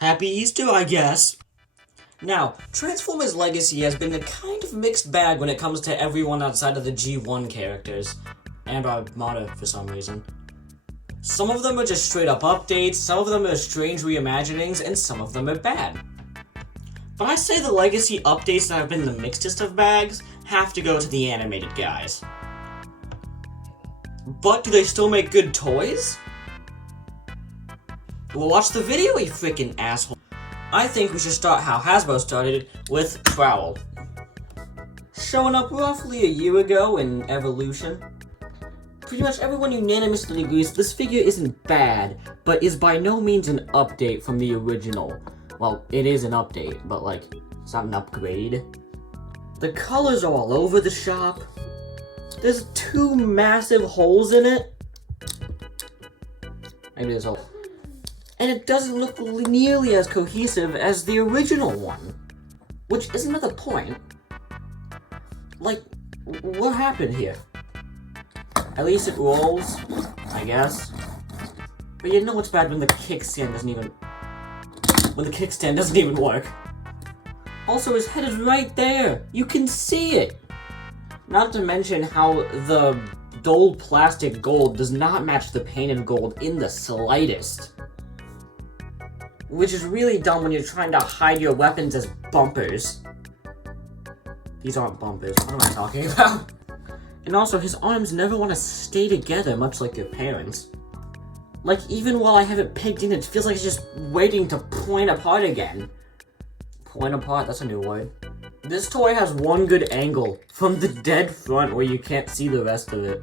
Happy Easter, I guess. Now, Transformers Legacy has been a kind of mixed bag when it comes to everyone outside of the G1 characters, and Armada for some reason. Some of them are just straight up updates, some of them are strange reimaginings, and some of them are bad. But I say the Legacy updates that have been the mixedest of bags have to go to the animated guys. But do they still make good toys? Well, watch the video, you freaking asshole. I think we should start how Hasbro started, with Prowl. Showing up roughly a year ago in Evolution. Pretty much everyone unanimously agrees this figure isn't bad, but is by no means an update from the original. Well, it is an update, but it's not an upgrade. The colors are all over the shop. There's 2 massive holes in it. Maybe there's a... And it doesn't look nearly as cohesive as the original one. Which isn't the point. What happened here? At least it rolls, I guess. But you know what's bad when the kickstand doesn't even... When the kickstand doesn't even work. Also, his head is right there! You can see it! Not to mention how the dull plastic gold does not match the painted gold in the slightest. Which is really dumb when you're trying to hide your weapons as bumpers. These aren't bumpers, what am I talking about? And also, his arms never want to stay together, much like your parents. Even while I have it pegged in, it feels like it's just waiting to point apart again. Point apart, that's a new word. This toy has one good angle, from the dead front where you can't see the rest of it.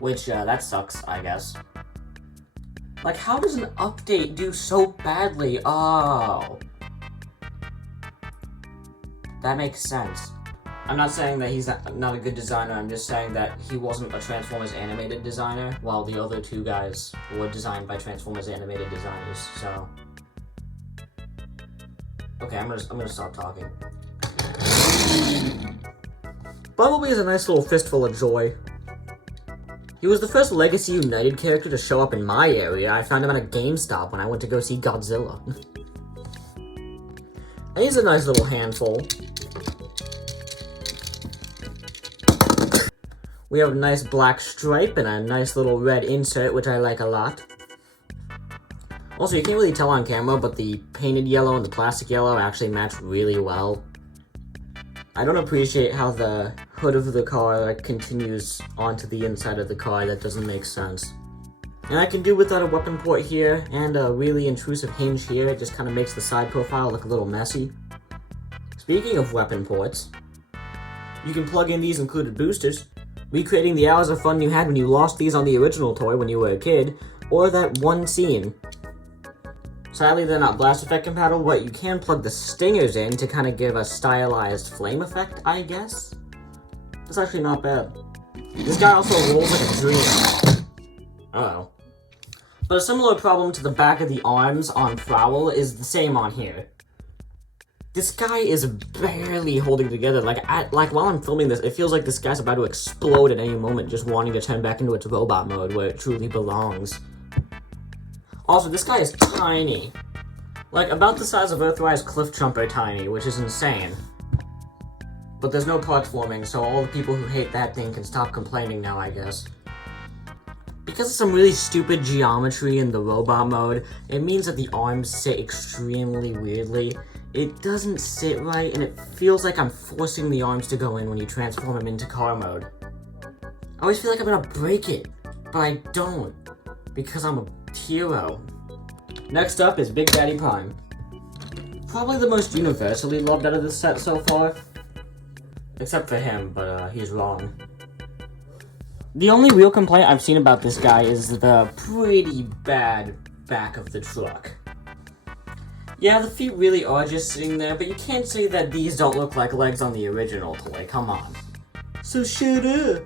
Which, that sucks, I guess. How does an update do so badly? Oh. That makes sense. I'm not saying that he's not a good designer, I'm just saying that he wasn't a Transformers animated designer, while the other 2 guys were designed by Transformers animated designers, so... Okay, I'm gonna stop talking. Bumblebee is a nice little fistful of joy. He was the first Legacy United character to show up in my area. I found him at a GameStop when I went to go see Godzilla. And he's a nice little handful. We have a nice black stripe and a nice little red insert, which I like a lot. Also, you can't really tell on camera, but the painted yellow and the plastic yellow actually match really well. I don't appreciate how the hood of the car continues onto the inside of the car. That doesn't make sense. And I can do without a weapon port here, and a really intrusive hinge here. It just kind of makes the side profile look a little messy. Speaking of weapon ports, you can plug in these included boosters, recreating the hours of fun you had when you lost these on the original toy when you were a kid, or that one scene. Sadly, they're not blast effect compatible, but you can plug the stingers in to kind of give a stylized flame effect, I guess? That's actually not bad. This guy also rolls like a dream. Uh-oh. But a similar problem to the back of the arms on Prowl is the same on here. This guy is barely holding together. While I'm filming this, it feels like this guy's about to explode at any moment, just wanting to turn back into its robot mode where it truly belongs. Also, this guy is tiny. About the size of Earthrise Cliff Jumper tiny, which is insane. But there's no parts forming, so all the people who hate that thing can stop complaining now, I guess. Because of some really stupid geometry in the robot mode, it means that the arms sit extremely weirdly. It doesn't sit right, and it feels like I'm forcing the arms to go in when you transform them into car mode. I always feel like I'm gonna break it, but I don't, because I'm a hero. Next up is Big Daddy Prime. Probably the most universally loved out of this set so far. Except for him, but he's wrong. The only real complaint I've seen about this guy is the pretty bad back of the truck. Yeah, the feet really are just sitting there, but you can't say that these don't look like legs on the original toy, come on. So shut up!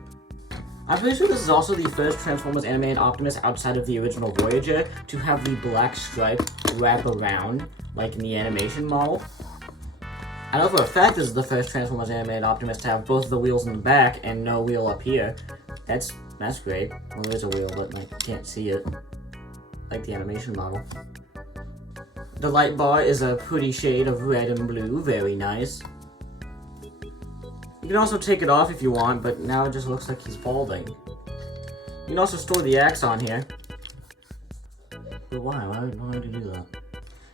I'm pretty sure this is also the first Transformers animated Optimus outside of the original Voyager to have the black stripe wrap around, like in the animation model. I know for a fact this is the first Transformers animated Optimus to have both the wheels in the back and no wheel up here. That's great. Well, there's a wheel, but you can't see it. Like the animation model. The light bar is a pretty shade of red and blue, very nice. You can also take it off if you want, but now it just looks like he's balding. You can also store the axe on here. But why? Why would you do that?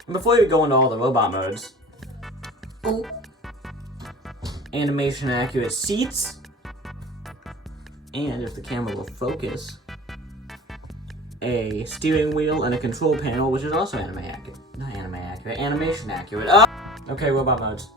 And before you go into all the robot modes, animation accurate seats, and if the camera will focus, a steering wheel and a control panel, which is also animation accurate. Okay, robot modes.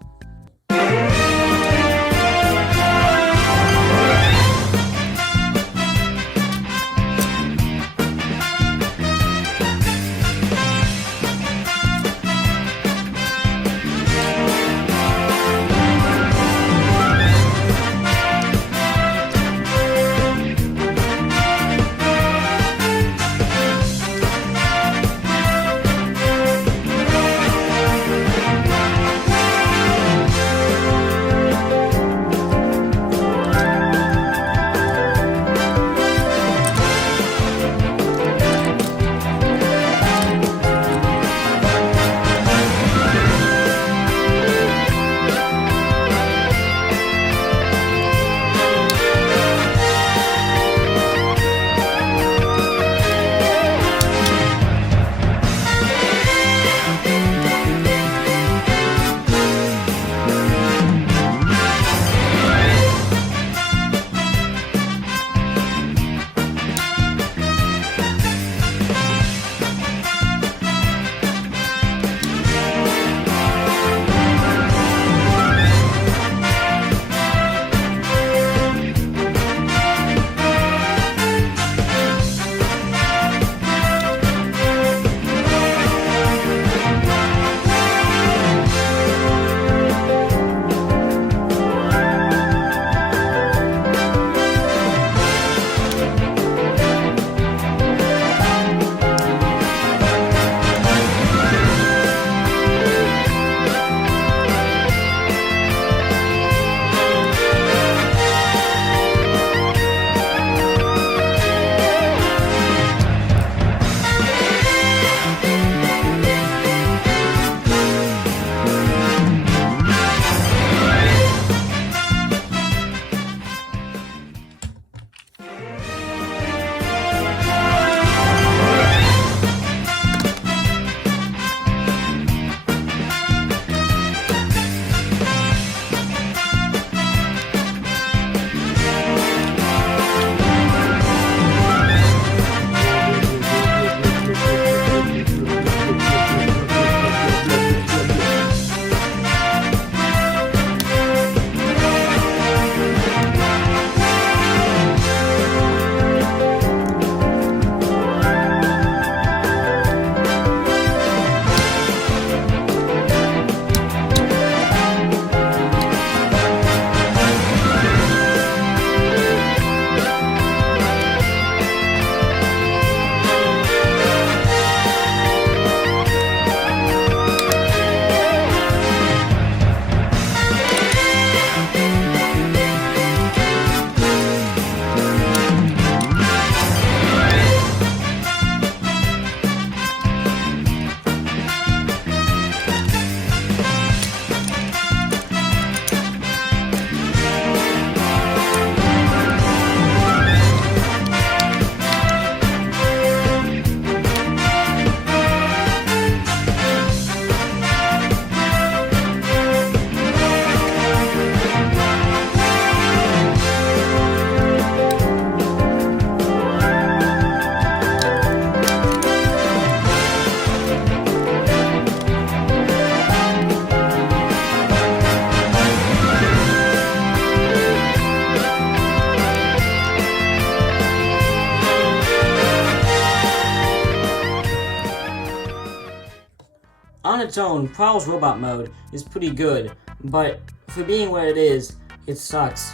On its own, Prowl's robot mode is pretty good, but for being what it is, it sucks.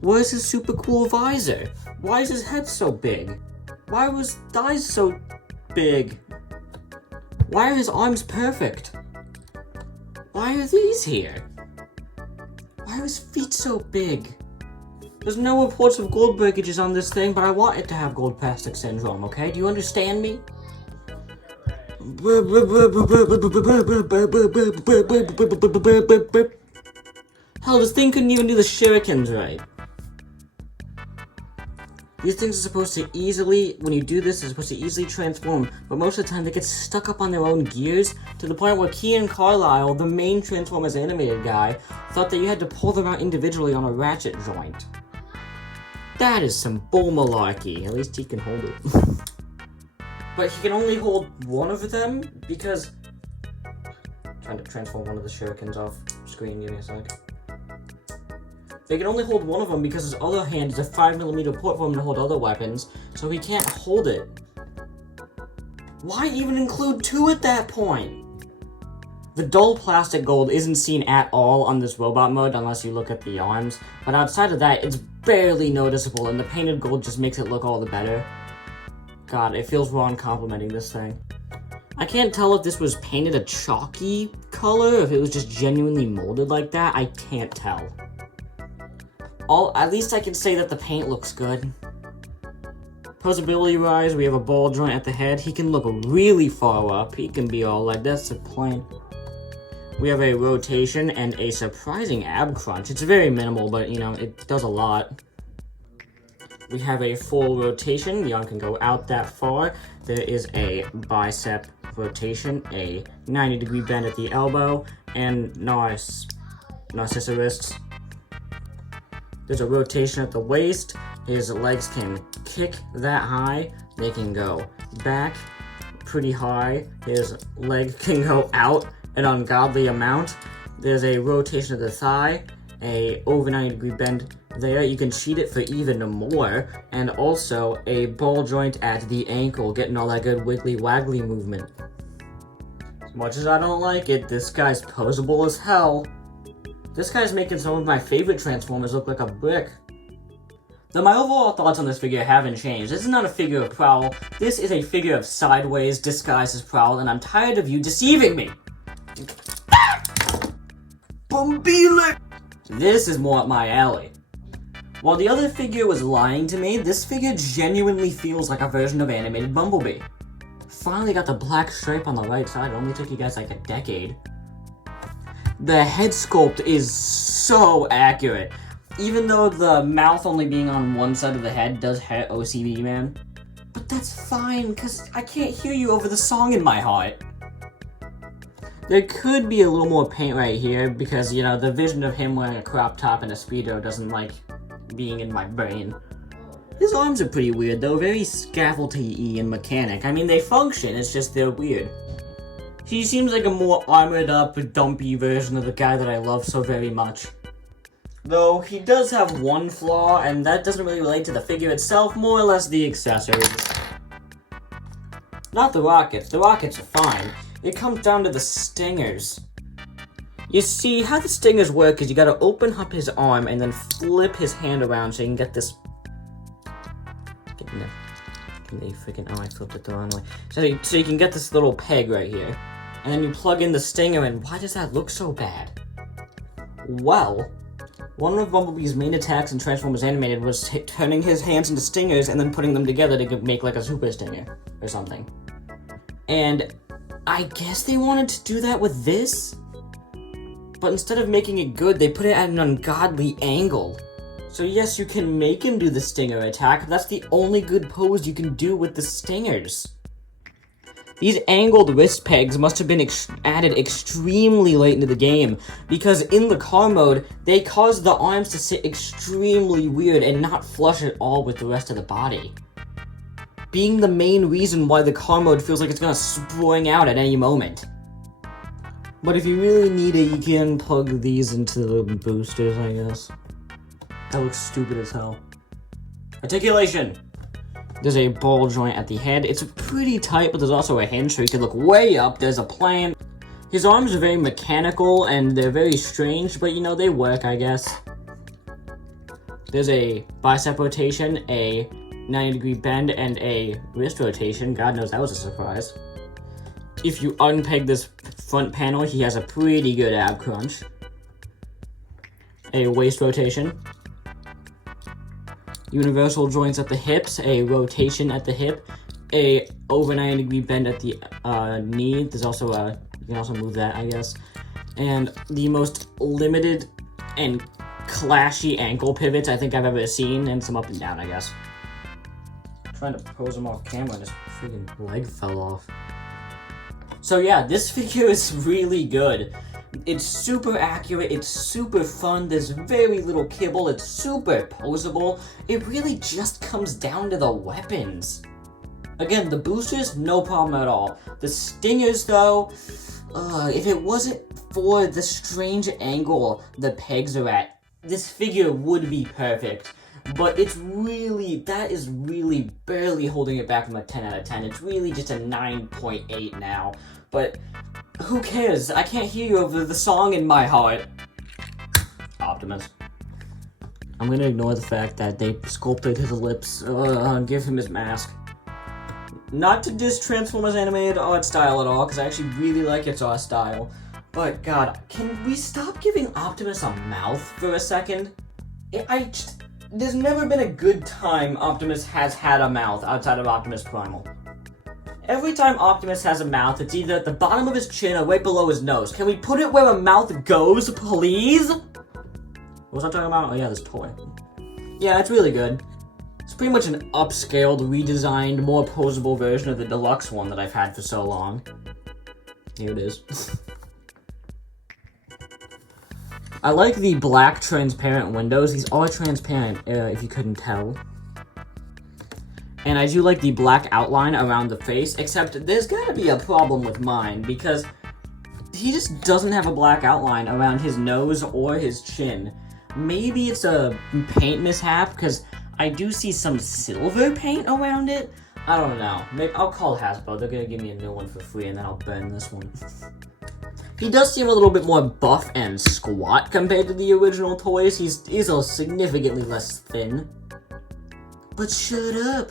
Where's his super cool visor? Why is his head so big? Why are his thighs so big? Why are his arms perfect? Why are these here? Why are his feet so big? There's no reports of gold breakages on this thing, but I want it to have gold plastic syndrome, okay? Do you understand me? Hell, this thing couldn't even do the shurikens right. These things are supposed to easily, when you do this, they're supposed to easily transform, but most of the time they get stuck up on their own gears, to the point where Key and Carlisle, the main Transformers animated guy, thought that you had to pull them out individually on a ratchet joint. That is some bull malarkey. At least he can hold it. But he can only hold one of them, because... I'm trying to transform one of the shurikens off screen, give me a sec. They can only hold one of them because his other hand is a 5mm port for him to hold other weapons, so he can't hold it. Why even include two at that point? The dull plastic gold isn't seen at all on this robot mode unless you look at the arms, but outside of that, it's barely noticeable, and the painted gold just makes it look all the better. God, it feels wrong complimenting this thing. I can't tell if this was painted a chalky color, if it was just genuinely molded like that. I can't tell. At least I can say that the paint looks good. Posability-wise, we have a ball joint at the head. He can look really far up. He can be all like, that's the plan. We have a rotation and a surprising ab crunch. It's very minimal, but, you know, it does a lot. We have a full rotation. The arm can go out that far. There is a bicep rotation, a 90-degree bend at the elbow, and narcissa wrists. There's a rotation at the waist. His legs can kick that high. They can go back pretty high. His leg can go out an ungodly amount. There's a rotation of the thigh, a over 90-degree bend there. You can cheat it for even more. And also a ball joint at the ankle, getting all that good wiggly waggly movement. As much as I don't like it, this guy's posable as hell. This guy's making some of my favorite Transformers look like a brick. Though my overall thoughts on this figure haven't changed. This is not a figure of Prowl. This is a figure of Sideways disguised as Prowl, and I'm tired of you deceiving me. Bombile! This is more up my alley. While the other figure was lying to me, this figure genuinely feels like a version of animated Bumblebee. Finally got the black stripe on the right side. It only took you guys like a decade. The head sculpt is so accurate. Even though the mouth only being on one side of the head does hurt OCD, man. But that's fine, because I can't hear you over the song in my heart. There could be a little more paint right here, because, you know, the vision of him wearing a crop top and a Speedo doesn't like being in my brain. His arms are pretty weird, though. Very scaffoldy-y and mechanic. I mean, they function, it's just they're weird. He seems like a more armored-up, dumpy version of the guy that I love so very much. Though, he does have one flaw, and that doesn't really relate to the figure itself, more or less the accessories. Not the rockets. The rockets are fine. It comes down to the stingers. You see, how the stingers work is you gotta open up his arm and then flip his hand around so you can get this... Get in there. Oh, I flipped it the wrong way. So you can get this little peg right here. And then you plug in the stinger, and why does that look so bad? Well, one of Bumblebee's main attacks in Transformers Animated was turning his hands into stingers and then putting them together to make like a super stinger or something. And I guess they wanted to do that with this? But instead of making it good, they put it at an ungodly angle. So yes, you can make him do the stinger attack, but that's the only good pose you can do with the stingers. These angled wrist pegs must have been added extremely late into the game, because in the car mode, they cause the arms to sit extremely weird and not flush at all with the rest of the body. Being the main reason why the car mode feels like it's gonna spring out at any moment. But if you really need it, you can plug these into the boosters, I guess. That looks stupid as hell. Articulation! There's a ball joint at the head. It's pretty tight, but there's also a hinge, so you can look way up. There's a plan. His arms are very mechanical, and they're very strange, but, you know, they work, I guess. There's a bicep rotation, a 90-degree bend, and a wrist rotation. God knows that was a surprise. If you unpeg this front panel, he has a pretty good ab crunch. A waist rotation. Universal joints at the hips, a rotation at the hip, a over 90-degree bend at the knee. There's also you can also move that, I guess. And the most limited and clashy ankle pivots I think I've ever seen, and some up and down, I guess. I'm trying to pose him off camera and his freaking leg fell off. So yeah, this figure is really good. It's super accurate, it's super fun, there's very little kibble, it's super poseable. It really just comes down to the weapons. Again, the boosters, no problem at all. The stingers, though, if it wasn't for the strange angle the pegs are at, this figure would be perfect. But that is really barely holding it back from a 10 out of 10. It's really just a 9.8 now. But who cares? I can't hear you over the song in my heart. Optimus. I'm gonna ignore the fact that they sculpted his lips. Give him his mask. Not to diss Transformers animated art style at all, because I actually really like its art style. But God, can we stop giving Optimus a mouth for a second? There's never been a good time Optimus has had a mouth outside of Optimus Primal. Every time Optimus has a mouth, it's either at the bottom of his chin or right below his nose. Can we put it where a mouth goes, please? What was I talking about? Oh yeah, this toy. Yeah, it's really good. It's pretty much an upscaled, redesigned, more posable version of the deluxe one that I've had for so long. Here it is. I like the black transparent windows. These are transparent, if you couldn't tell. And I do like the black outline around the face, except there's gotta be a problem with mine, because he just doesn't have a black outline around his nose or his chin. Maybe it's a paint mishap, because I do see some silver paint around it. I don't know. Maybe I'll call Hasbro. They're gonna give me a new one for free, and then I'll burn this one. He does seem a little bit more buff and squat compared to the original toys. He's a significantly less thin. But shut up.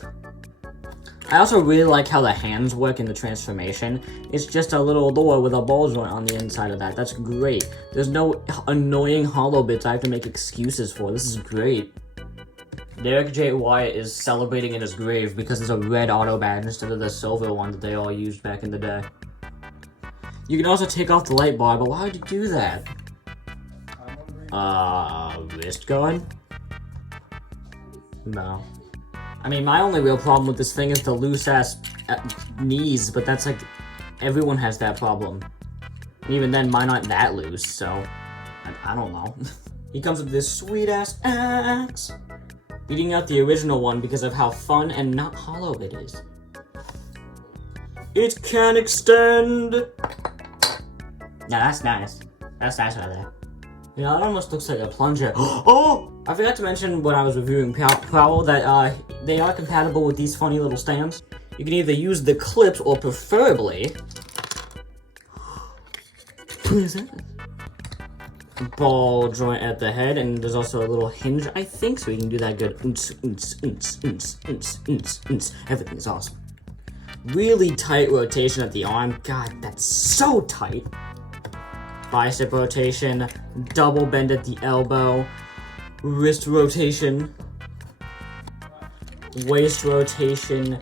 I also really like how the hands work in the transformation. It's just a little door with a ball joint on the inside of that. That's great. There's no annoying hollow bits I have to make excuses for. This is great. Derek J. Wyatt is celebrating in his grave because there's a red auto badge instead of the silver one that they all used back in the day. You can also take off the light bar, but why would you do that? Wrist guard? No. I mean, my only real problem with this thing is the loose-ass knees, but that's like, everyone has that problem. And even then, mine aren't that loose, so, I don't know. He comes with this sweet-ass axe, beating out the original one because of how fun and not hollow it is. It can extend! Yeah, that's nice. That's nice right there. You know, it almost looks like a plunger. Oh! I forgot to mention when I was reviewing Prowl that they are compatible with these funny little stands. You can either use the clips or preferably... What is that? Ball joint at the head, and there's also a little hinge, I think, so you can do that good. Everything's awesome. Really tight rotation at the arm. God, that's so tight. Bicep rotation, double bend at the elbow, wrist rotation, waist rotation,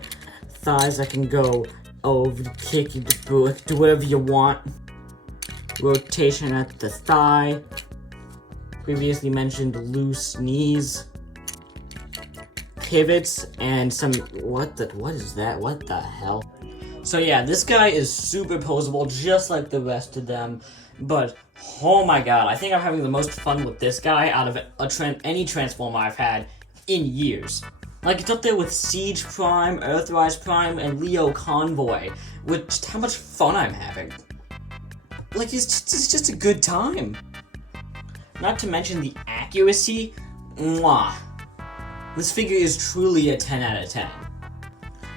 thighs that can go over, kick, do whatever you want. Rotation at the thigh, previously mentioned loose knees, pivots, and some, what is that? What the hell? So yeah, this guy is super posable, just like the rest of them. But, oh my god, I think I'm having the most fun with this guy out of any Transformer I've had in years. Like, it's up there with Siege Prime, Earthrise Prime, and Leo Convoy, with just how much fun I'm having. Like, it's just a good time. Not to mention the accuracy. Mwah. This figure is truly a 10 out of 10.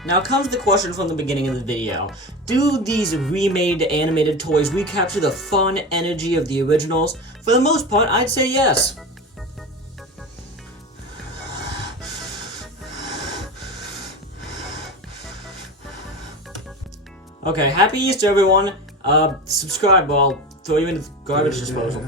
Now comes the question from the beginning of the video. Do these remade animated toys recapture the fun energy of the originals? For the most part, I'd say yes. Okay, happy Easter everyone. Subscribe or I'll throw you into the garbage disposal.